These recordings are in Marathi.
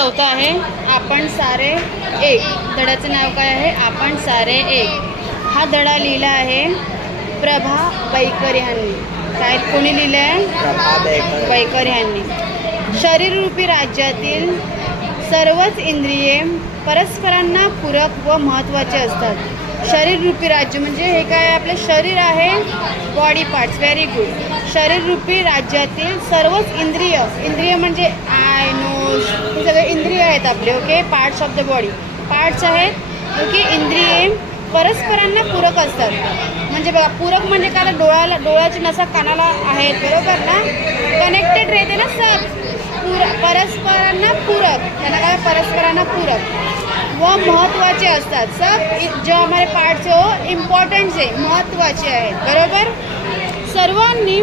चौथा आहे आपण सारे एक. धड्याचं नाव काय आहे? आपण सारे एक. हा धडा लिहिला आहे प्रभा बैकर ह्यांनी काय कोणी लिहिलं आहे प्रभा बेकर. ह्यांनी शरीररूपी राज्यातील सर्वच इंद्रिये परस्परांना पूरक व महत्त्वाचे असतात. शरीररूपी राज्य म्हणजे हे काय? आपलं शरीर आहे बॉडी पार्ट्स व्हेरी गुड शरीररूपी राज्यातील सर्वच इंद्रिय इंद्रिय म्हणजे आय नोज हे सगळे इंद्रिय आहेत आपले okay parts of the body parts आहेत ओके इंद्रिये परस्परांना पूरक असतात. म्हणजे बघा पूरक म्हणजे काय? आता डोळ्याला डोळ्याची नसा कानाला आहेत बरोबर ना? कनेक्टेड राहते ना सब. पूर परस्परांना पूरक. त्यांना काय? परस्परांना पूरक. व महत्त्वाचे असतात. सब इ- जो हमारे पार्ट्स हो इम्पॉर्टंट आहे महत्त्वाचे आहेत. बरोबर? सर्वांनी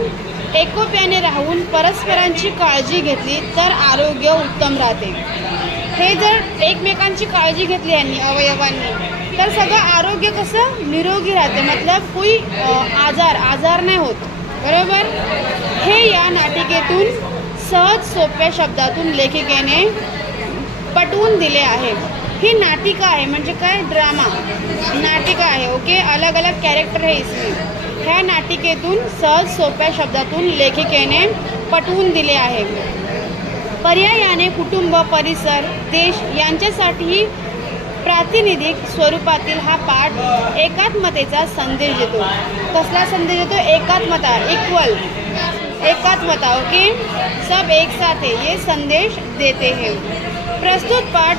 एकोप्याने राहून परस्परांची काळजी घेतली तर आरोग्य उत्तम राहते. हे जर एकमेकांची काळजी घेतली यांनी अवयवांनी तर सगळं आरोग्य कसं? निरोगी राहते. मतलब कोई आजार आजार नाही होत. बरोबर? हे या नाटिकेतून सहज सोप्या शब्दातून लेखिकेने पटवून दिले आहे. ही नाटिका आहे. म्हणजे काय? ड्रामा. नाटिका आहे. ओके? अलग अलग कॅरेक्टर आहे इसमें. ह्या नाटिकेतून सहज सोप्या शब्दातून लेखिकेने पटवून दिले आहे. पर्यायाने कुटुंब परिसर देश यांच्यासाठीही प्रातिनिधिक स्वरूपातील हा पाठ एकात्मतेचा संदेश देतो. कसला संदेश देतो? एकात्मता इक्वल एकात्मता ओके? सब एक साथ है ये संदेश देते हैं. प्रस्तुत पाठ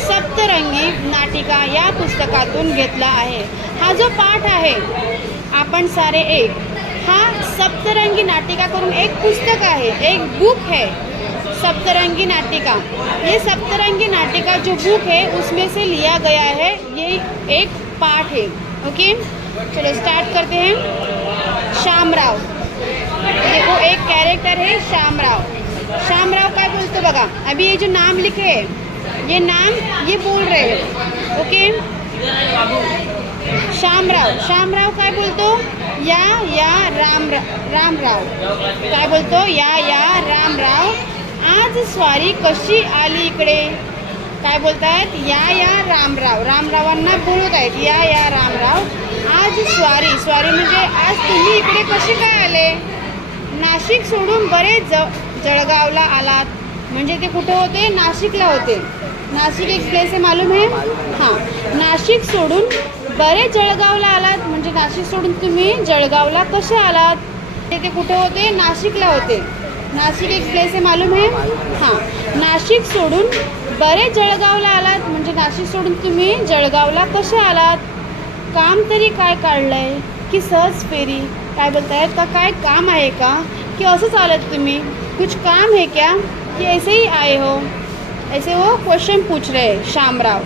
सप्तरंगी नाटिका या पुस्तकातून घेतला आहे. हा जो पाठ आहे आपण सारे एक. हा सप्तरंगी नाटिका करून एक पुस्तक आहे, एक बुक है सप्तरंगी नाटिका. ये सप्तरंगी नाटिका जो बुक है उसमें से लिया गया है, ये एक पाठ है. ओके चलो स्टार्ट करते हैं. श्यामराव देखो, एक कैरेक्टर है शामराव. शामराव काय बोलतो बघा? अभी ये जो नाम लिखे है, ये नाम ये बोल रहे हैं. ओके श्यामराव श्यामराव काय बोलतो? या या राम रामराव. काय बोलतो? या या रामराव. आज स्वारी कशी आली इकडे? काय बोलतायत या या रामराव. रामरावांना बोलत आहेत. या या रामराव. आज स्वारी. स्वारी म्हणजे आज तुम्ही इकडे कसे काय आले? नाशिक सोडून बरेच ज जळगावला आलात. म्हणजे ते कुठे होते? नाशिकला होते. नाशिक एक प्लेस आहे मालूम आहे? हां. नाशिक सोडून बरे जळगावला आलात म्हणजे नाशिक सोडून तुम्ही जळगावला कसे आलात? ते ते कुठे होते? नाशिकला होते. नाशिक एक प्लेस आहे मालूम आहे? हां. नाशिक सोडून बरे जळगावला आलात म्हणजे नाशिक सोडून तुम्ही जळगावला कसे आलात? काम तरी काय काढलंय? की सहज फेरी? काय बोलतायत का काय काम आहे का? की असंच आलात तुम्ही? कुछ काम है क्या? की ऐसे ही आए हो. ऐसे वो क्वेश्चन पूछ रहे शामराव.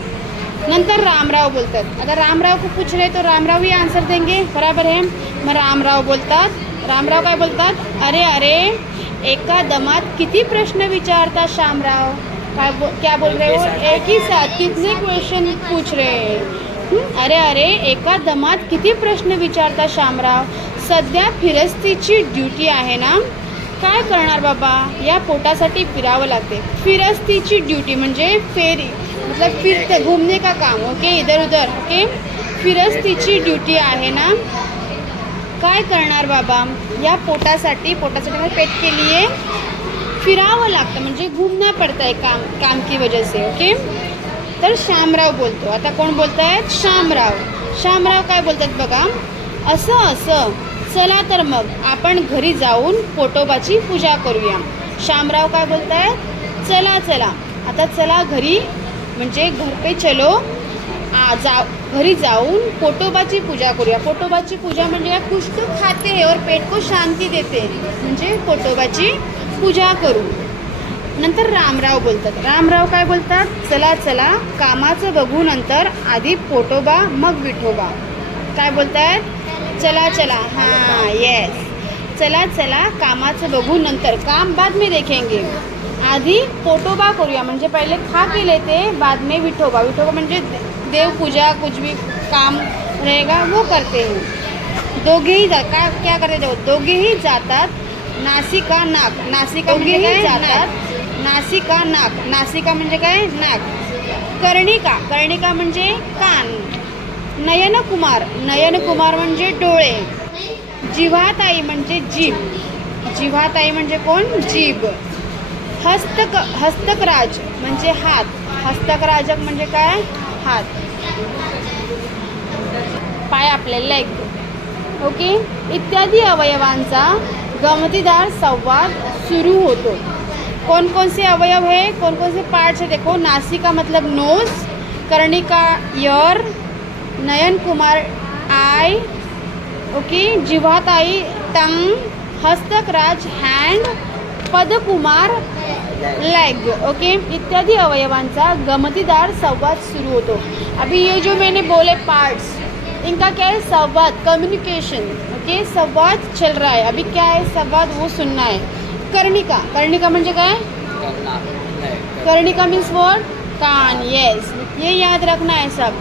नंतर रामराव बोलतात. आता रामराव को पूछ रहे तो रामराव ही आन्सर देंगे. बराबर आहे मग रामराव बोलतात. रामराव काय बोलतात? अरे अरे एका दमात किती प्रश्न विचारता शामराव काय बो क्या बोल रहे हो? एक ही साथ कितने क्वेश्चन पूछ रहे अरे अरे एका दमात किती प्रश्न विचारता शामराव सध्या फिरस्तीची ड्युटी आहे ना? काय करणार बाबा? या पोटासाठी फिरावं लागते. फिरस्तीची ड्युटी म्हणजे फेरी. मतलब फिरते घूमने का काम ओके इधर उधर ओके फिरस्तीची ड्युटी आहे ना? काय करणार बाबा? या पोटासाठी पोटासाठी म्हणजे पेट के लिए फिरावं लागतं म्हणजे घुमना पडतं आहे काम काम की वजह से ओके तर श्यामराव बोलतो. आता कोण बोलत आहेत श्यामराव श्यामराव काय बोलतात बघा? असं असं. चला तर मग आपण घरी जाऊन पोटोबाची पूजा करूया. श्यामराव काय बोलत आहेत चला चला. आता चला घरी म्हणजे घर पे चलो आ, जा घरी जाऊन पोटोबाची पूजा करूया. पोटोबाची पूजा म्हणजे या कुछ तो खाते और पेट को शांती देते. म्हणजे पोटोबाची पूजा करू. नंतर रामराव बोलतात. रामराव काय बोलतात? चला चला कामाचं बघू नंतर आधी पोटोबा मग विठोबा. काय बोलतात? चला चला हां येस चला चला कामाचं बघू नंतर. काम बाद मी देखेंगे. आधी पोटोबा करूया. म्हणजे पहिले खा के लेते बाद में विठोबा. विठोबा म्हणजे देव पूजा कुछ भी काम रहेगा वो करते हैं. दोघेही जा का क्या करते जाऊ दोघेही जातात. नासिका नाक नासिका दोघेही जातात. नासिका नाक नासिका म्हणजे काय? नाक कर्णिका. कर्णिका म्हणजे कान. नयनकुमार नयनकुमार म्हणजे डोळे. जिव्हाताई म्हणजे जीभ. जिव्हाताई म्हणजे कोण? जीभ. हस्तक हस्तकराज म्हणजे हात. हस्तकराजक म्हणजे काय? हात. पाय आपले लेग ओके? इत्यादी अवयवांचा गमतीदार संवाद सुरू होतो. कौन कौन से अवयव है? कौन कौन से पार्ट्स है? देखो नासिका मतलब नोज कर्णिका यर नयन कुमार आय ओके? जिव्हाताई टंग हस्तकराज हँड पदकुमार लेग ओके इत्यादी अवयवांचा गमतीदार संवाद सुरू होतो. अभी ये जो मैंने बोले पार्ट्स इनका क्या है? संवाद कम्युनिकेशन ओके संवाद चल रहा है. अभी क्या है? संवाद वो सुनना है. कर्णिका कर्णिका म्हणजे काय? कर्णिका मीन्स वर्ड कान यस ये याद रखना है सब.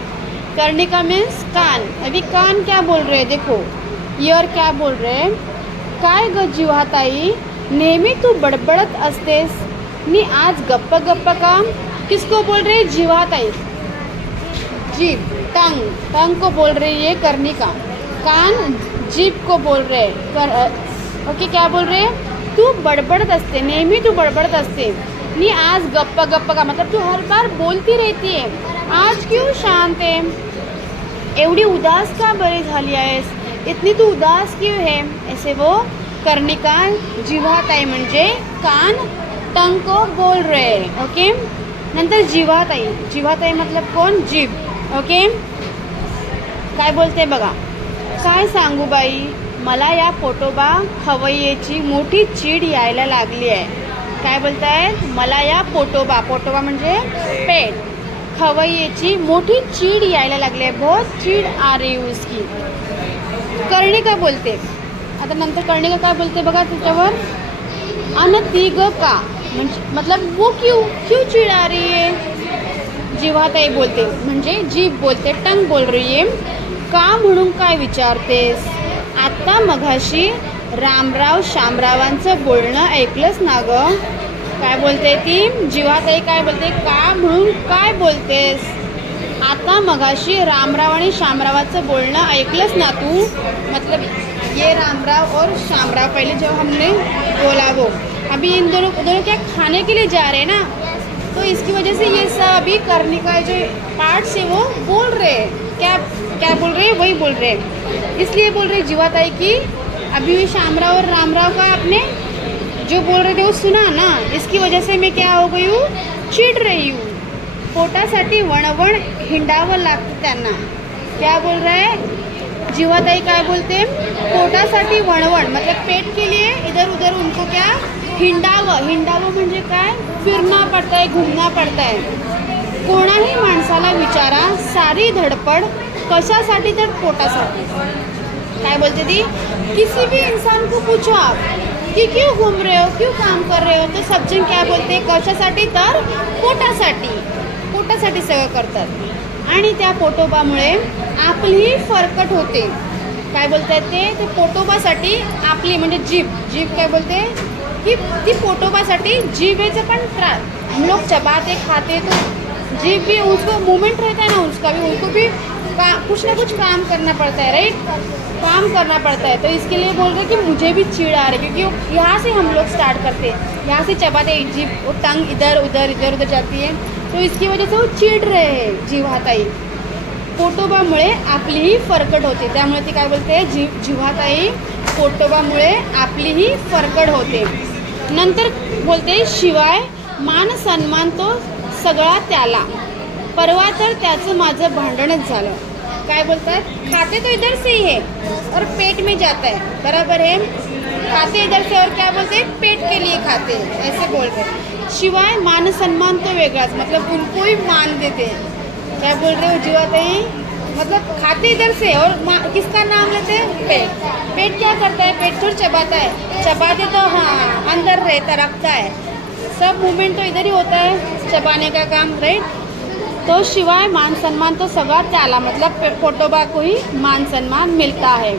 कर्णिका मीन्स कान. अभी कान क्या बोल रहे हैं? देखो ईयर क्या बोल रहे हैं? काय ग जीवाताई? नेहमी तू बडबडत असतेस. मी आज गप्पा गप्पा का? किसको बोल रहे हैं? जीवाताई जीभ टंग. टंग को बोल रही है कर्णिका कान जीभ को बोल रहे कर ओके, क्या बोल रहे हैं? तू बडबडत असते नेहमी तू बडबडत असते मी आज गप्पा गप्पा का मतलब तू हर बार बोलती रहती है. आज क्यों शांत है? एवढी उदास का बरी झाली आहेस? इतनी तू उदास क्यों है? ऐसे वो कर्णिका जिव्हाताई म्हणजे कान टंग को बोल रहे ओके? नंतर जीवाताई. जीवाताई मतलब कोण? जीभ ओके? काय बोलते बघा. काय सांगू बाई? मला या पोटोबा खवय्येची मोठी चीड यायला लागली आहे. काय बोलतायत मला या पोटोबा पोटोबा म्हणजे पेट. खवय्येची मोठी चीड यायला लागली आहे बहुत चीड आ रही उसकी कर्णिका बोलते. आता नंतर कर्णिका काय बोलते बघा त्याच्यावर अन ती ग का म्हणजे मतलब वो क्यों क्यों चिड आ रही है? जिव्हाताई बोलते म्हणजे जीभ बोलते टंग बोल रही आहे का म्हणून काय विचारतेस? आत्ता मघाशी रामराव शामरावांचं बोलणं ऐकलंच ना ग? काय बोलते ती? जिव्हाताई काय बोलते? का म्हणून काय बोलतेस? आता मघाशी रामराव आणि शामरावाचं बोलणं ऐकलंच ना तू? मतलब ये रामराव और शामराव पहिले जेव्हा हमने बोलावं अभी इन दोनों दोनों क्या खाने के लिए जा रहे हैं ना? तो इसकी वजह से ये सब अभी करने का जो पार्ट्स है वो बोल रहे हैं। क्या क्या बोल रहे हैं? वही बोल रहे हैं। इसलिए बोल रहे जीवाताई की, अभी भी शामराव और रामराव का आपने जो बोल रहे थे वो सुना ना? इसकी वजह से मैं क्या हो गई हूँ? चिड रही हूँ। पोटासाठी वणवण हिंडावं लागतं त्यांना क्या बोल रहा है? जीवाताई काय बोलते पोटासाठी वणवण मतलब पेट के लिए इधर उधर उनको क्या हिंडावं. हिंडावं म्हणजे काय? फिरणं पडतं आहे घुमणं पडतं आहे कोणाही माणसाला विचारा सारी धडपड कशासाठी तर पोटासाठी. काय बोलते ती? किसी भी इंसान को पूछो आप कि क्यों घूम रहे हो क्यों काम कर रहे हो? तो सबजन काय बोलते? कशासाठी तर पोटासाठी. पोटासाठी सगळं करतात. आणि त्या पोटोबामुळे आपलीही फरकट होते. काय बोलतात ते? ते पोटोबासाठी आपली म्हणजे जीभ जीभ काय बोलते? की ती पोटोबासाठी जिभेचं पण त्रास हम लोग चबाते खाते तो जीभ भी उसको मूवमेंट रहता है ना उसका भी उनको भी का कुछ ना कुछ काम करना पड़ता है राइट काम करना पड़ता है। तो इसके लिए बोल रहे हैं कि मुझे भी चीड़ आ रही है क्योंकि यहाँ से हम लोग स्टार्ट करते हैं। यहाँ से चबाते हैं, जीभ वो टंग इधर उधर इधर उधर जाती है। तो इसकी वजह से वो चिड रहे हैं जिव्हाताई पोटोबामुळे आपलीही फरकट होते। त्यामुळे ती काय बोलते जीव जिव्हाताई पोटोबामुळे आपलीही फरकट होते। नंतर बोलते शिवाय मान सन्मान तो सगळा त्याला. परवा तर त्याचं माझं भांडणच झालं. काय बोलतात? खाते तो इधर से ही है और पेट में जाता है. बराबर है? खाते इधर से और क्या बोलते हैं? पेट के लिए खाते हैं. ऐसे बोल रहे शिवाय मान सन्मान तो वेगळाच मतलब उनको ही मान देते क्या बोल रहे हो? जीवाताई मतलब खाते इधर से और किसका नाम लेते हैं? पेट। पेट क्या करता है? पेट थोड़ी चबाता है। चबाते तो हाँ अंदर रहता रखता है। सब मूवमेंट तो इधर ही होता है चबाने का काम राइट तो शिवाय मान सम्मान तो सगळा त्याला मतलब पे- पोटोबा को ही मान सन्मान मिळता आहे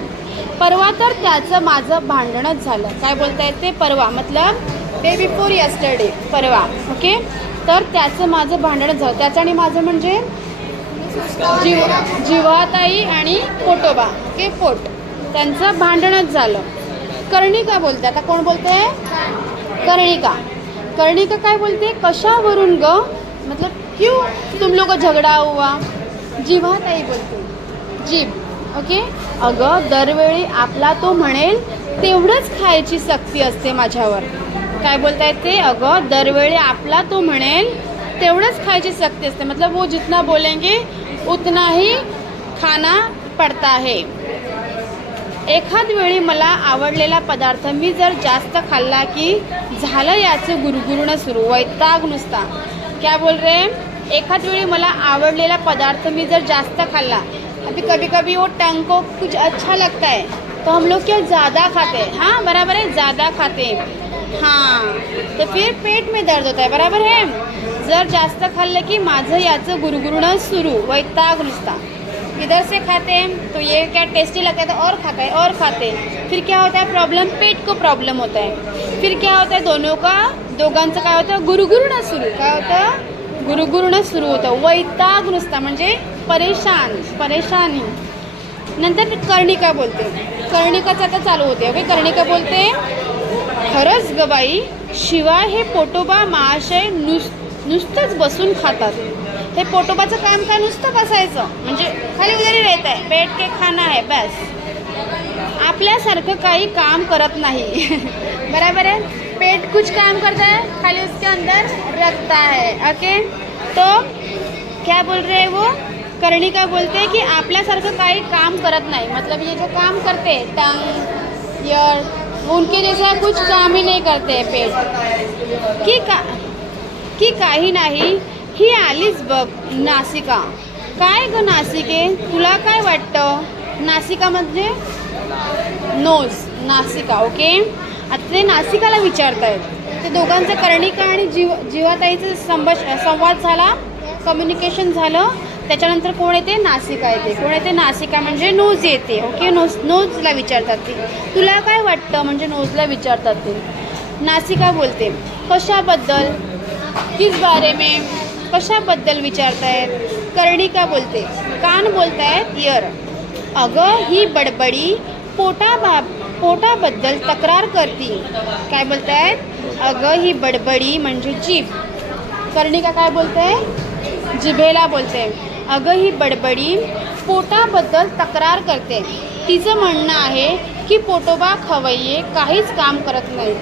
परवा तर त्याचं माझं भांडणच झालं. काय बोलता येते परवा मतलब डे बिफोर यस्टरडे परवा ओके तर त्याचं माझं भांडण झालं. त्याचं आणि माझं म्हणजे जीव जीवाताई आणि पोटोबा के पोट. त्यांचं भांडणच झालं. कर्णिका बोलते. आता कोण बोलते? कर्णिका. कर्णिका काय बोलते? कशावरून ग? मतलब क्यों? तुम लोक झगडा हुआ. जीवाताई बोलते. जीभ ओके? अगं दरवेळी आपला तो म्हणेल तेवढंच खायची सक्ती असते माझ्यावर. काय बोलतायत ते? अगं दरवेळी आपला तो म्हणेल तेवढंच खायची सक्ती असते. मतलब वो जितना बोलेंगे उतना ही खाना पडता है एखाद वेळी मला आवडलेला पदार्थ मी जर जास्त खाल्ला की झालं याचं गुरगुरणं सुरू वैताग नुसता. क्या बोल रे? एखाद वेळी मला आवडलेला पदार्थ मी जर जास्त खाल्ला अभी कभी कभी वो टंग को कुछ अच्छा लगता है तो हम लोग क्या ज़्यादा खाते हैं? हाँ बराबर है ज़्यादा खाते हैं। हाँ तो फिर पेट में दर्द होता है बराबर है? जर जास्त खाल्लं की माझं याचं गुरगुरणं सुरू वैताग नुसता इधर से खाते हैं तो ये क्या टेस्टी लगता है तो और खाता है और खाते. हैं फिर क्या होता है? प्रॉब्लम पेट को प्रॉब्लम होता है. फिर क्या होता है? दोनों का दोघांचं काय होतं? गुरुगुरुणं सुरू. काय होतं? गुरुगुरुणं सुरू होतं. वैताग नुसता म्हणजे परेशान परेशानी. नंतर कर्णिका बोलते. कर्णिकाचं आता चालू होते ओके? कर्णिका बोलते खरंच गबाई बाई शिवाय हे पोटोबा महाशय नुस नुसतंच बसून खातात. हे पोटोबाचं काम काय नुसतं बसायचं? म्हणजे खाली उदारी राहत आहे. पेट के खाना आहे बस. आपल्यासारखं काही काम करत नाही. बराबर आहे? पेट कुछ काम करता है खाली उसके अंदर रखता है. ओके? तो क्या बोल रहे हैं वो? कर्णिका बोलते हैं कि आपल्यासारखं काही काम करत नाही. मतलब ये जो काम करते टंग ईयर उनके जैसा कुछ काम ही नहीं करते पेट. की का की काही नाही ही आलीच बघ नासिका. काय ग नासिके? तुला काय वाटतं? नासिका म्हणजे? नोज नासिका ओके? आता ते नासिकाला विचारतायत. ते दोघांचं कर्णिका आणि जीव जीवाताईचं संभाष संवाद झाला कम्युनिकेशन झालं. त्याच्यानंतर कोण येते? नासिका येते. कोण येते? नासिका म्हणजे नोज येते ओके? नोज नोजला विचारतात ते. तुला काय वाटतं? म्हणजे नोजला विचारतात ते. नासिका बोलते कशाबद्दल? किस बारे में कशाबद्दल विचारतायत कर्णिका बोलते कान बोलतायत इयर अगं ही बडबडी पोटा बा पोटाबद्दल तक्रार करती. काय बोलतायत अगं ही बडबडी म्हणजे जीभ. कर्णिका काय बोलते जिभेला बोलते अगं ही बडबडी पोटाबद्दल तक्रार करते. तिचं म्हणणं आहे की पोटोबा खवय्ये काहीच काम करत नाही.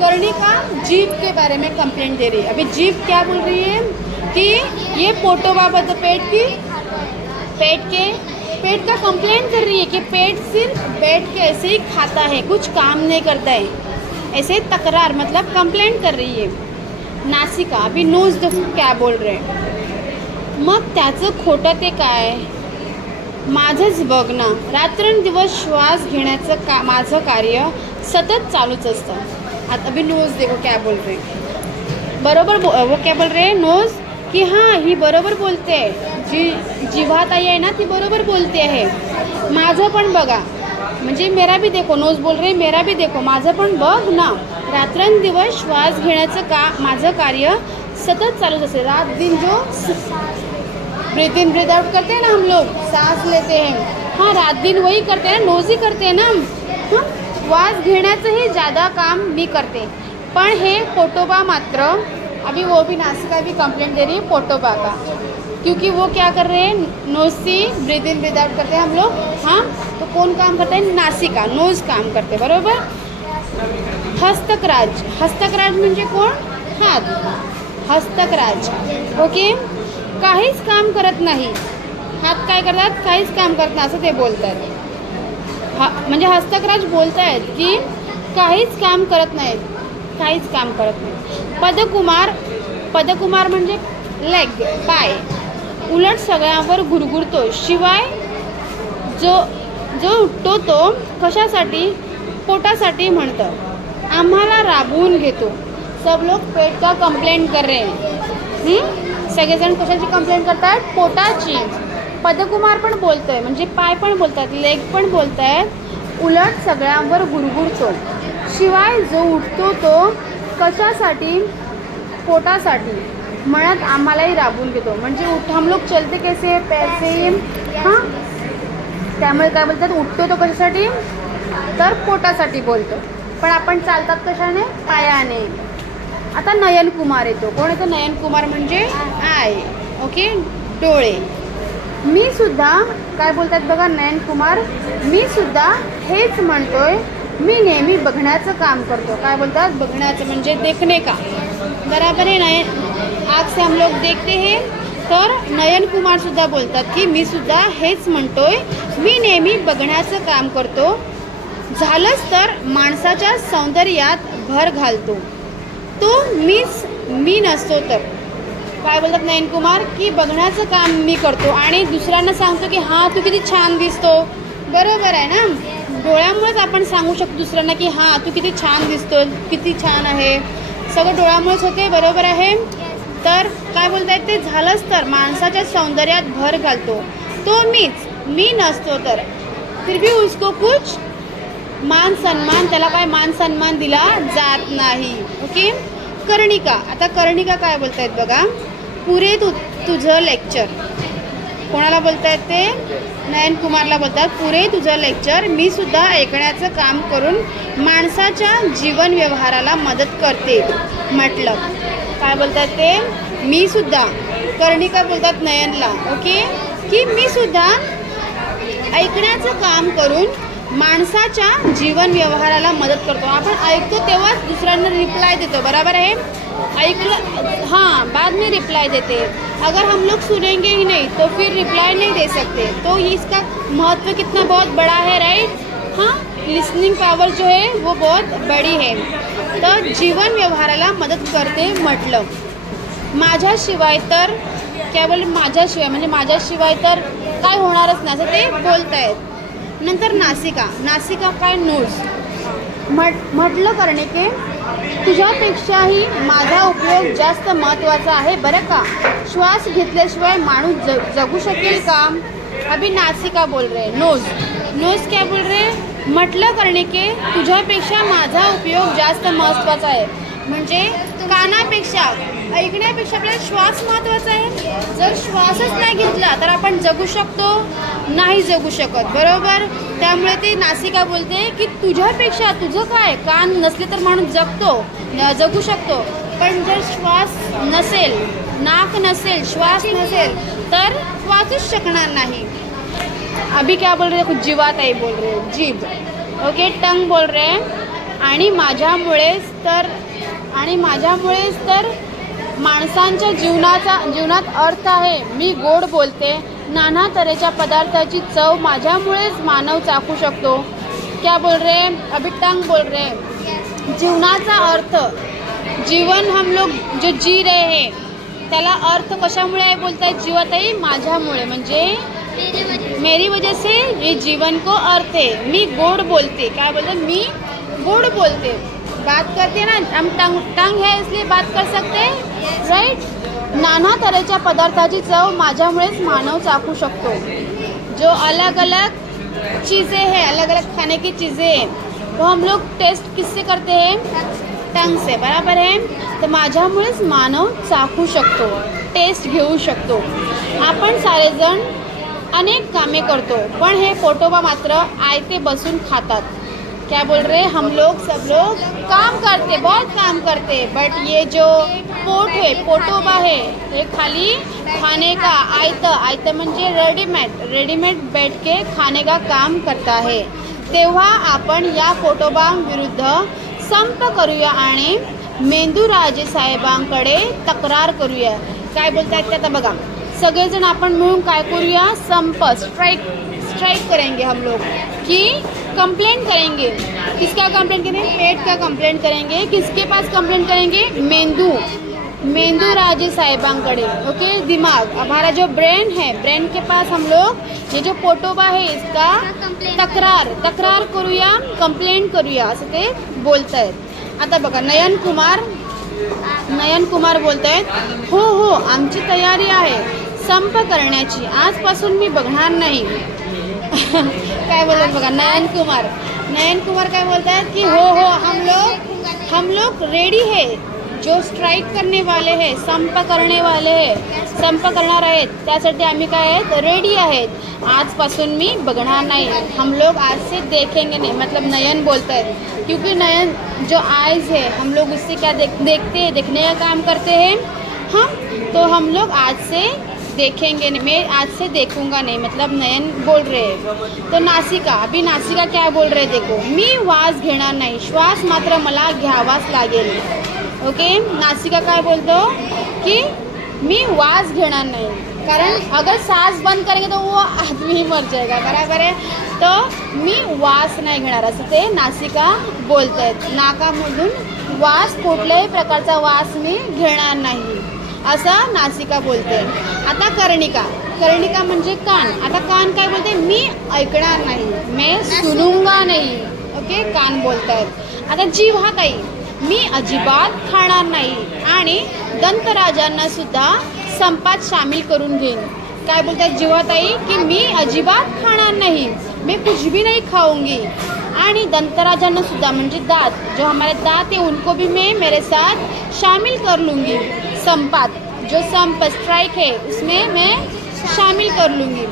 कर्णिका जीभ के बारे में कंप्लेंट दे रही है। अभी जीभ क्या बोल रही है कि ये पोटोबा बद पेट की पेट के पेट का कंप्लेंट कर रही है कि पेट सिर्फ बैठ के ऐसे ही खाता है कुछ काम नहीं करता है। ऐसे तकरार मतलब कंप्लेंट कर रही है। नासिका अभी नोज देखो क्या बोल रहे हैं? मग त्याचं खोटं ते काय? माझंच बघ ना. रात्रंदिवस श्वास घेण्याचं का माझं कार्य सतत चालूच असतं. आता अभी नोज देखो क्या बोल रहे बरोबर बो वो क्या बोल रहे हैं, नोज की हां ही बरोबर बोलते. आहे जी जिव्हाताई आहे ना ती बरोबर बोलते आहे. माझं पण बघा. म्हणजे मेरा भी देखो नोज बोल रहे मेरा भी देखो. माझं पण बघ ना. रात्रंदिवस श्वास घेण्याचं का माझं कार्य सतत चालूच असते. रात दिन जो ब्रीथ इन ब्रीथ आउट करते हैं ना हम लोग सांस लेते हैं. हाँ रात दिन वही करते हैं नोज ही करते हैं ना हम. हाँ वास घेण्याचंही ज़्यादा काम मी करते. पण हे पोटोबा मात्र अभी वो भी नासिका भी कंप्लेंट दे रही है पोटोबा का. क्योंकि वो क्या कर रहे हैं? नोज से इन ब्रीथ आउट करते हैं हम लोग. हाँ तो कौन काम करता है? नासिका नोज काम करते बरोबर? हस्तकराज. हस्तकराज म्हणजे कोण? हात. हस्तकराज. ओके? काहीच काम करत नाही. हात काय करतात? काहीच काम करत नाही असं ते बोलतात. हा म्हणजे हस्तकराज बोलत आहेत की काहीच काम करत नाहीत. काहीच काम करत नाही पदकुमार पदकुमार म्हणजे लेग पाय. उलट सगळ्यांवर गुरगुरतो. शिवाय जो जो उठतो तो कशासाठी? पोटासाठी म्हणतं. आम्हाला राबवून घेतो. सब लोक पेट का कंप्लेंट कर रहे हैं? सगळेजण कशाची कंप्लेंट करतात पोटाची. पदकुमार पण बोलतोय म्हणजे पाय पण बोलतात लेग पण बोलत आहेत उलट सगळ्यांवर गुरगुरतो. शिवाय जो उठतो तो कशासाठी? पोटासाठी. म्हणत आम्हालाही राबवून घेतो. म्हणजे उठ हम लोग चलते कैसे? पैसे. हां? त्यामुळे काय बोलतात? उठतो तो कशासाठी? तर पोटासाठी बोलतो. पण आपण चालतात कशाने? पायाने. आता नयन कुमार येतो. कोण येतो? नयन कुमार म्हणजे आय ओके? डोळे. मी सुद्धा काय बोलतात बघा नयन कुमार मी सुद्धा हेच म्हणतोय मी नेहमी बघण्याचं काम करतो. काय बोलतात? बघण्याचं म्हणजे देखणे का? बराबर आहे नयन आज से हम लोग देखते हे तर नयन कुमार सुद्धा बोलतात की मी सुद्धा हेच म्हणतोय मी नेहमी बघण्याचं काम करतो. झालंच तर माणसाच्या सौंदर्यात भर घालतो. तो मीच मी नसतो तर. काय बोलतात नयन कुमार की बघण्याचं काम मी करतो. आणि दुसऱ्यांना सांगतो की हां तू किती छान दिसतो. बरोबर आहे ना? डोळ्यामुळेच आपण सांगू शकतो दुसऱ्यांना की हां तू किती छान दिसतो किती छान आहे. सगळं डोळ्यामुळेच होते बरोबर आहे? तर काय बोलतायत ते? झालंच तर माणसाच्या सौंदर्यात भर घालतो. तो मीच मी नसतो तर. फिर भी उसको कुछ मान सन्मान त्याला काय मान सन्मान दिला जात नाही. ओके? कर्णिका. आता कर्णिका काय बोलतायत बघा? पुरे तु तुझं लेक्चर कोणाला बोलतायत ते? नयन कुमारला बोलतात पुरे तुझं लेक्चर मी सुद्धा ऐकण्याचं काम करून माणसाच्या जीवन व्यवहाराला मदत करते म्हटलं. काय बोलतात ते? मी सुद्धा. कर्णिका बोलतात नयनला ओके? की मी सुद्धा ऐकण्याचं काम करून माणसाच्या जीवन व्यवहाराला मदत करतो. आपण ऐकतो तेव्हाच दुसऱ्यांना रिप्लाय देतो. बराबर आहे? ऐकलं हाँ बाद में रिप्लाई देते. अगर हम लोग सुनेंगे ही नहीं तो फिर रिप्लाई नहीं दे सकते. तो इसका महत्त्व कितना बहुत बड़ा है राइट हाँ लिसनिंग पावर जो है वो बहुत बड़ी है. तर जीवन व्यवहाराला मदत करते म्हटलं. माझ्याशिवाय तर केवळ माझ्याशिवाय म्हणजे माझ्याशिवाय तर काय होणारच नाही. असं ते बोलत आहेत नंतर नासिका. नासिका काय नोज म्हट म्हटलं करणे की तुझ्यापेक्षाही माझा उपयोग जास्त महत्त्वाचा आहे बरं का? श्वास घेतल्याशिवाय माणूस ज जगू शकेल का? अभि नासिका बोल रहे. नोज नोज काय बोल रहे? म्हटलं करणे की तुझ्यापेक्षा माझा उपयोग जास्त महत्त्वाचा आहे. म्हणजे कानापेक्षा ऐकण्यापेक्षा आपल्याला श्वास महत्त्वाचा आहे. जर श्वासच नाही घेतला तर आपण जगू शकतो नाही जगू शकत. बरोबर? त्यामुळे ते नासिका बोलते की तुझ्यापेक्षा तुझं काय? कान नसले तर माणूस जगतो न- जगू शकतो. पण जर श्वास नसेल नाक नसेल श्वास नसेल तर वाचूच शकणार नाही. अभी क्या बोल रहे? कुछ जीवाताई बोल रहे. जीभ. ओके टंग बोल रहे. आणि माझ्यामुळेच तर आणि माझ्यामुळेच तर माणसांच्या जीवनाचा जीवनात अर्थ आहे. मी गोड बोलते. नाना तऱ्हेच्या पदार्थाची चव माझ्यामुळेच मानव चाखू शकतो. क्या बोल रहे अभिटांग बोल रहे जीवनाचा अर्थ जीवन हम लोग जो जी रहे हैं त्याला अर्थ कशामुळे आहे बोलताय? जीवाताई माझ्यामुळे. म्हणजे मेरी वजह से ये जीवन को अर्थ है मी गोड बोलते. काय बोलते? मी गोड बोलते. बात करते ना हम टंग टंग है इसलिए बात कर सकते हैं राइट नाना तऱ्हेच्या पदार्थाची चव माझ्यामुळेच मानव चाखू शकतो. जो अलग अलग चीज़ें हैं अलग अलग खाने की चीज़ें हैं तो हम लोग टेस्ट किससे करते हैं? टंग से बराबर है? तर माझ्यामुळेच मानव चाखू शकतो टेस्ट घेऊ शकतो. आपण सारेजण अनेक कामे करतो पण हे पोटोबा मात्र आयते बसून खातात. क्या बोल रहे हम लोग सब लोग काम करते बहुत काम करते। बट ये जो पोट है पोटोबा है ये खाली खाने का आयत आयत म्हणजे रेडीमेड रेडीमेड बैठ के खाने का काम करता है। तेव्हा आपण या पोटोबा विरुद्ध संप करूया आणि मेंदूराजे साहेबांकडे तक्रार करूया. काय बोलतायत ते आता बघा. सगळेजण आपण मिळून काय करूया? संप स्ट्राईक स्ट्राइक करेंगे हम लोग कि कंप्लेंट करेंगे। किसका कंप्लेंट करेंगे? पेट का कंप्लेंट करेंगे। किसके पास कंप्लेंट करेंगे? मेंदू। मेंदू राजे साहेबांकडे ओके दिमाग। हमारा जो ब्रेन है ब्रेन के पास हम लोग, ये जो पोटोबा है, इसका तक्रार तक्रार करूया कंप्लेंट करूया असं ते बोलत आहेत आता बघा, नयन कुमार नयन कुमार बोलत आहेत हो हो, आमची तयारी आहे, संप करण्याची, आजपासून मी बघणार नाही. काय बोलत बघा, नयन कुमार. नयन कुमार क्या बोलता है कि, हो हो, हम लोग हम लोग रेडी है. जो स्ट्राईक करने वाले है, संप करणे वाले है, संप आहेत, त्यासाठी आम्ही काय आहेत रेडी आहेत. आजपासून मी बघणार नाही. हम लोग आज से देखेंगे नहीं. मतलब नयन बोलता है. क्योंकि नयन जो आइज़ है, हम लोग उससे क्या देख, देखते हैं, देखने का काम करते हैं? हम तो हम लोग आज से देखेंगे नहीं मैं आज से देखूंगा नहीं मतलब नयन बोल रहे हैं। तो नासिका अभी नासिका क्या बोल रहे देखो मी वास घेणार नाही श्वास मात्र मला घ्यावाच लागेल. ओके नासिका काय बोलतो? की मी वास घेणार नाही कारण अगर सांस बंद करेंगे तो वो आदमी ही मर जाएगा बराबर आहे तर मी वास नाही घेणार असं ते नासिका बोलत आहेत नाकामधून वास कुठल्याही प्रकारचा वास मी घेणार नाही. असं नासिका बोलते. आता कर्णिका. कर्णिका म्हणजे कान. आता कान काय बोलते? मी ऐकणार नाही. मी सुनूंगा नाही. ओके? कान बोलतायत. आता जिव्हा ताई मी अजिबात खाणार नाही. आणि दंतराजांना सुद्धा संपात सामील करून घेईन. काय बोलतात जीवाताई? की मी अजिबात खाणार नाही. मी कुछ भी नाही खाऊंगी. आणि दंतराजांना सुद्धा म्हणजे दात. जो हमारे दात है उनको भी मैं मेरे साथ शामिल कर लूंगी. संपात। जो संप स्ट्राइक है उसमें मैं शामिल कर लूँगी।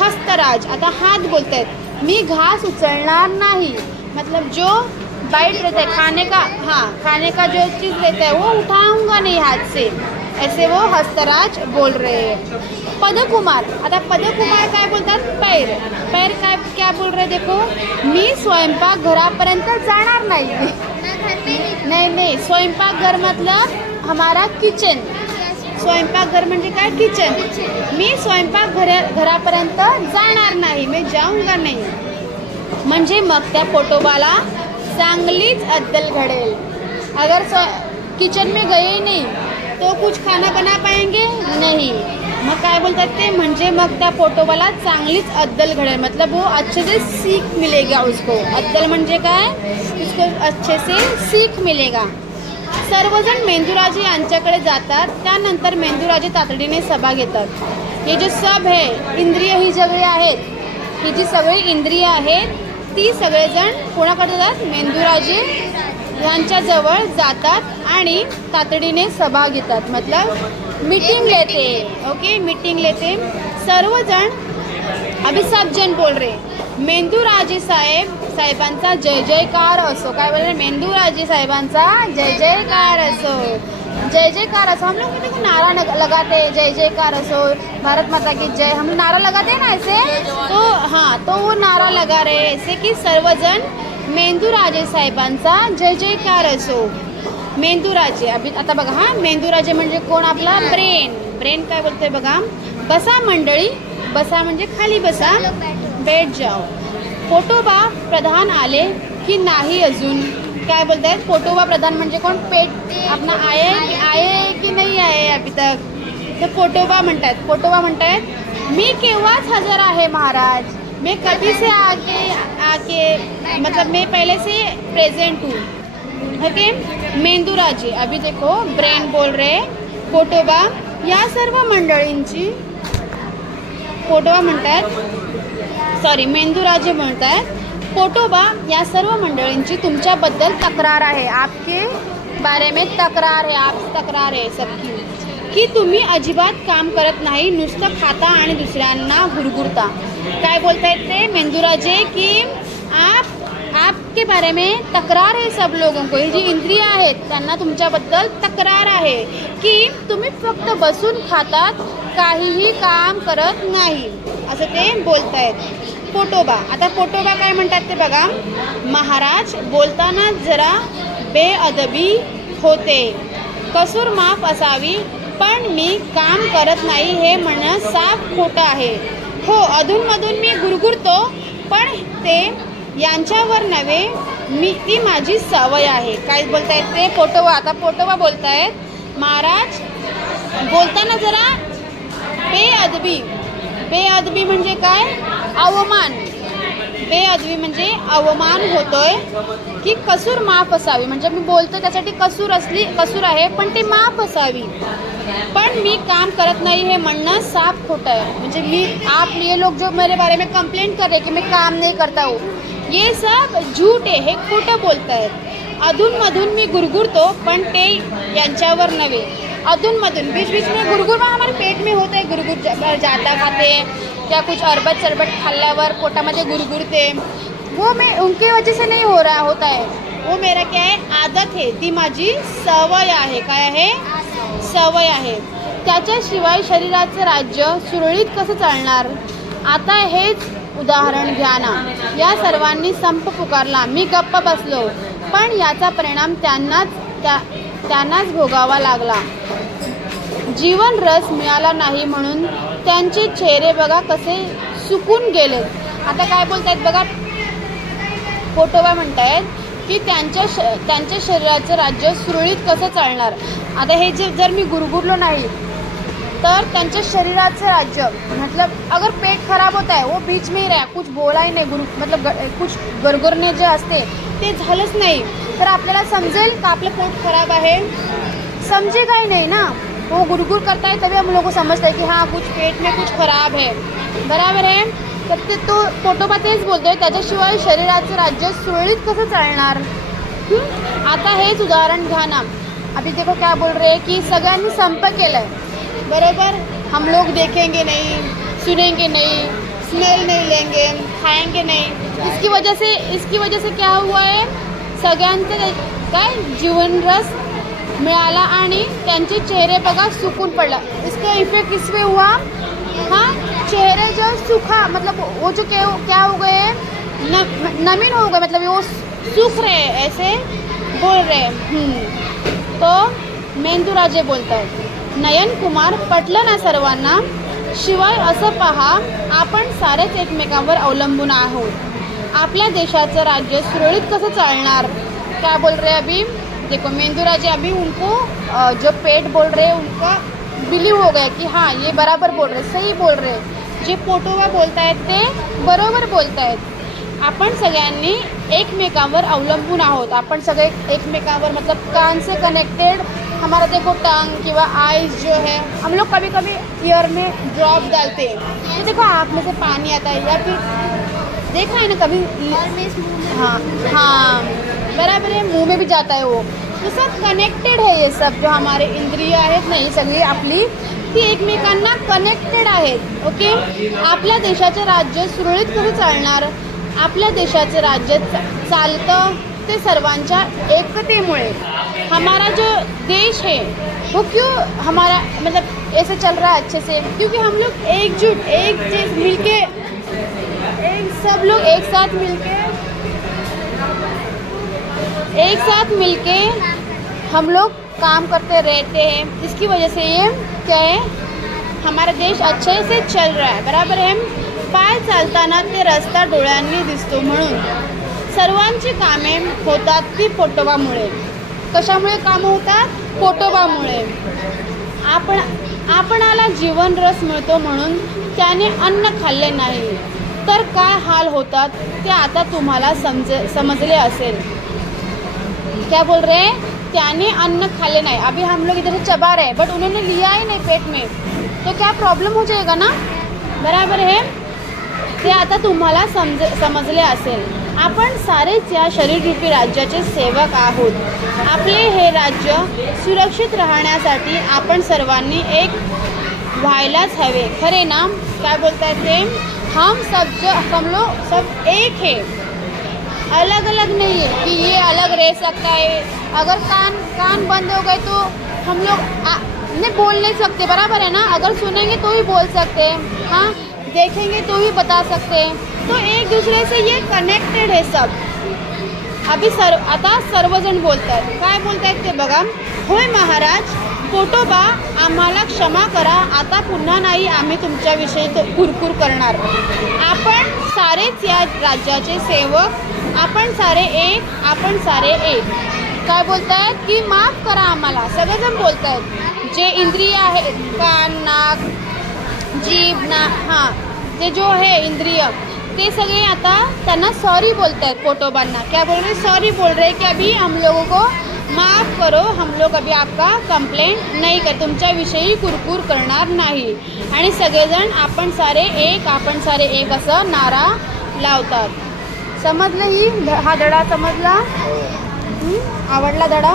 हस्तराज आता हात बोलत आहेत मी घास उचलणार नाही। मतलब जो बाइट रहता है खाने का हाँ खाने का जो चीज़ रहता है वो उठाऊंगा नहीं हाथ से। ऐसे वो हस्तराज बोल रहे हैं। पदकुमार आता पदकुमार काय बोलतात? पैर। पैर काय क्या बोल रहे देखो? मी स्वयंपाक घरापर्यंत जाणार नाही. नाही नाही स्वयंपाकघर मतलब हमारा किचन. स्वयंपाकघर म्हणजे काय? किचन. मी स्वयंपाक घरा घरापर्यंत जाणार नाही. मी जाऊंगा नाही. म्हणजे मग त्या पोटोबाला चांगलीच अद्दल घडेल. अगर स्व किचन में गए नहीं तो कुछ खाना बना पाएंगे? नहीं. मग काय बोलतात ते? म्हणजे मग त्या पोटोबाला चांगलीच अद्दल घडेल. मतलब वो अच्छे से सीख मिलेगा उसको. अद्दल म्हणजे काय? उसको अच्छे से सीख मिलेगा. सर्वजण मेंदुराजे यांच्याकडे जातात त्यानंतर मेंदुराजे तातडीने सभा घेतात. हे जे सब हे इंद्रिय ही सगळी आहेत ही जी सगळी इंद्रिय आहेत ती सगळेजण कोणाकडे जातात? मेंदुराजे यांच्याजवळ जातात आणि तातडीने सभा घेतात. मतलब मीटिंग लेते ओके मीटिंग लेते. सर्वजण अभिसाबजन बोल रे मेंदूराजे साहेब साहेबांचा जय जयकार असो. काय बोल मेंदूराजे साहेबांचा जय जयकार असो. जय जयकार असो. हम लोग देखो नारा लगाते. हैं जय जयकार असो. भारत माता की जय. हम नारा लगाते हैं ना ऐसे? तो हाँ तो वो नारा लगा रहे ऐसे की सर्वजण मेंदूराजे साहेबांचा जय जयकार असो. मेंदूराजे. अभि आता बघा हा मेंदूराजे म्हणजे कोण? आपला ब्रेन. ब्रेन काय बोलतोय बघा? बसा मंडळी. बसा म्हणजे खाली बसा. बैठ जाओ. फोटोबा प्रधान आले की नाही अजून? काय बोलतायत? फोटोबा प्रधान म्हणजे कोण? पेट आपला आहे की आहे की नाही आहे अभी तक? तर फोटोबा म्हणतात फोटोबा म्हणतायत मी केव्हाच हजर आहे महाराज? मी कभी से आके आके मतलब मैं पहले से प्रेजेंट हूँ. ओके मेंदूराजे अभी देखो ब्रेन बोल रहे फोटोबा या सर्व मंडळींची पोटोबा म्हणतात सॉरी मेंदूराजे आहेत कोटोबा या सर्व मंडळींची तुमच्याबद्दल तक्रार आहे. आपके बारे में तक्रार आहे आप तक्रार आहे सबकी की तुम्ही अजिबात काम करत नाही नुसतं खाता आणि दुसऱ्यांना गुरगुरता. काय बोलतायत ते? मेंदूराजे की के बारे में तक्रार है सब लोगों को। ही जी इंद्रिया आहेत त्यांना तुमच्याबद्दल तक्रार आहे की तुम्ही फक्त बसून खातात काहीही काम करत नाही. असं ते बोलत आहेत पोटोबा. आता पोटोबा काय म्हणतात ते बघा. महाराज बोलताना जरा बेअदबी होते. कसूर माफ असावी पण मी काम करत नाही हे म्हणणं साफ खोटं आहे. हो अधूनमधून मी गुरगुरतो पण ते यांच्यावर नव्हे मी ती माझी सवय आहे. काय बोलतायत ते? पोटोबा आता पोटोबा बोलतायत. महाराज बोलताना जरा बेअदबी. बेअदबी म्हणजे काय? अवमान. बेअदबी म्हणजे अवमान होतोय की कसूर माफ असावी. म्हणजे मी बोलतो त्यासाठी कसूर असली कसूर आहे पण ती माफ असावी. पण मी काम करत नाही हे म्हणणं साफ खोटं आहे. म्हणजे मी आप ये लोग जो मेरे बारे में कंप्लेंट कर रहे कि मैं काम नहीं करता हूँ. ये सब झूठ आहे हे खोटं आहेत अधूनमधून मी गुरगुरतो पण ते यांच्यावर नव्हे. अधूनमधून बीच बीच में गुरगुर हमारे पेट में होता है गुरगुर जाता खाते क्या कुछ अरबत सरबत खाल्ल्यावर पोटामध्ये गुरगुरते. वो मैं उनके वजह से नहीं हो रहा होता है. वो मेरा क्या है? आदत है. ती माझी सवय आहे. काय आहे? सवय आहे. त्याच्याशिवाय शरीराचं राज्य सुरळीत कसं चालणार? आता हेच उदाहरण घ्या ना. या सर्वांनी संप पुकारला. मी गप्प बसलो. पण याचा परिणाम त्यांनाच त्या त्यांनाच भोगावा लागला. जीवन रस मिळाला नाही म्हणून त्यांचे चेहरे बघा कसे सुकून गेले. आता काय बोलतायत बघा. फोटोबा म्हणतायत की त्यांच्या श त्यांच्या शरीराचं राज्य सुरळीत कसं चालणार? आता हे जे जर मी गुरगुरलो नाही तर त्यांच्या शरीराचं राज्य. मतलब अगर पेट खराब होता है वो बीच में ही रहा. कुछ बोला ही नाही गुरु मतलब ग, कुछ गरगरणे जे असते ते झालंच नाही. तर आपल्याला समजेल का आपलं पोट खराब आहे? समजे काही नाही ना. वो गुरगुर करता है तभी हम लोग को समझता है कि हाँ कुछ पेट में कुछ खराब है. बराबर है? तर ते तो पोटोबा तेच बोलतोय त्याच्याशिवाय शरीराचं राज्य सुरळीत कसं चालणार? आता हेच उदाहरण घ्या ना. अभी देखो क्या बोल रहे की सगळ्यांनी संप केलाय. बरोबर हम लोग देखेंगे नहीं सुनेंगे नहीं स्मेल नहीं लेंगे खाएँगे नहीं। इसकी वजह से इसकी वजह से क्या हुआ है? सगळ्यांचं काय? जीवनरस मिळाला आणि त्यांचे चेहरे बघा सुकून पडला. इसका इफ़ेक्ट किसपे हुआ हाँ? चेहरे जो सूखा मतलब वो जो क्या क्या हो गए नमीन हो गए मतलब वो सूख रहे हैं, ऐसे बोल रहे हैं. हम्म. तो मेंदूराजे बोलत आहेत नयन कुमार पटलं ना सर्वांना शिवाय असं पहा आपण सारेच एकमेकांवर अवलंबून आहोत. आपल्या देशाचं राज्य सुरळीत कसं चालणार? क्या बोल रहे अभी? देखो मेंदूराजे अभी उनको जो पेट बोल रहे हैं उनका बिलीव हो गया की हां ये बराबर बोल रहे सही बोल रहे जे पोटोवा बोलतायत ते बरोबर बोलतायत. आपण सगळ्यांनी एकमेकांवर अवलंबून आहोत. आपण सगळे एकमेकांवर मतलब कान से कनेक्टेड हमारा देखो टंग किंवा आईज जो है हम लोग कभी कभी ईयर में ड्रॉप डालते हैं। तो देखो आँख में से पानी आता है या फिर देखा है ना कभी? हाँ हाँ बराबर है मुंह में भी जाता है वो। तो सब कनेक्टेड है ये सब जो हमारे इंद्रिय आहेत ना ही सगळी आपली ती एकमेकांना कनेक्टेड आहेत ओके आपल्या देशाचं राज्य सुरळीत कसं चालणार? आपल्या देशाचं राज्य चालतं ते सर्वांच्या एकतेमुळे. हमारा जो देश है वो क्यों हमारा मतलब ऐसे चल रहा है अच्छे से? क्योंकि हम लोग एकजुट एक मिल मिलके एक सब लोग एक साथ मिलके एक साथ मिलके हम लोग काम करते रहते हैं। इसकी वजह से ये क्या है हमारा देश अच्छे से चल रहा है। बराबर हम पाय चालताना ते रस्ता डोळ्यांनी दिसतो म्हणून। सर्वांची कामे होतात ती फोटोवामुळे कशामुळे कामं होतात? पोटोबामुळे आपण आपणाला जीवन रस मिळतो म्हणून त्याने अन्न खाल्ले नाही. तर काय हाल होतात ते आता तुम्हाला समजे समजले असेल. क्या बोल रहे? त्याने अन्न खाले नहीं. अभी हम लोग इधर से चबा रहे बट उन्होंने लिया ही नहीं पेट में. तो क्या प्रॉब्लेम हो जाएगा ना? बराबर है? ते आता तुम्हाला समज समजले असेल. आपण सारेच या शरीररूपी राज्याचे सेवक आहोत. आपले हे राज्य सुरक्षित राहण्यासाठी आपण सर्वांनी एक व्हायलाच हवे. खरे ना काय बोलताय ते? हम सब जो हम लोग सब एक है. अलग अलग नहीं है कि ये अलग रह सकता है। अगर कान कान बंद हो गए तो हम लोग आ- नहीं बोल नहीं सकते बराबर है ना? अगर सुनेंगे तो ही बोल सकते हैं। हाँ देखेंगे तो ही बता सकते हैं। तो एक दूसरे से ये कनेक्टेड है सब. अभी सर्व आता सर्वजण बोलत आहेत काय बोलत आहेत ते बघा. होय महाराज पोटोबा आम्हाला क्षमा करा. आता पुन्हा नाही आम्ही तुमच्याविषयी तो कुरकुर करणार. आपण सारेच या राज्याचे सेवक. आपण सारे एक आपण सारे एक. काय बोलतायत? की माफ करा आम्हाला. सगळेजण बोलतायत. जे इंद्रिय आहेत कान नाक जीभ ना हां ते जो आहे इंद्रिय ते सगळे आता त्यांना सॉरी बोलत आहेत पोटोबांना. क्या बोल रहे सॉरी बोल रहे की अभी हम लोगों को माफ करो हम लोग अभी आपका कंप्लेंट नाही कर तुमच्याविषयी कुरकुर करणार नाही. आणि सगळेजण आपण सारे एक आपण सारे एक असं नारा लावतात. समजलं ही? हा धडा समजला? आवडला धडा?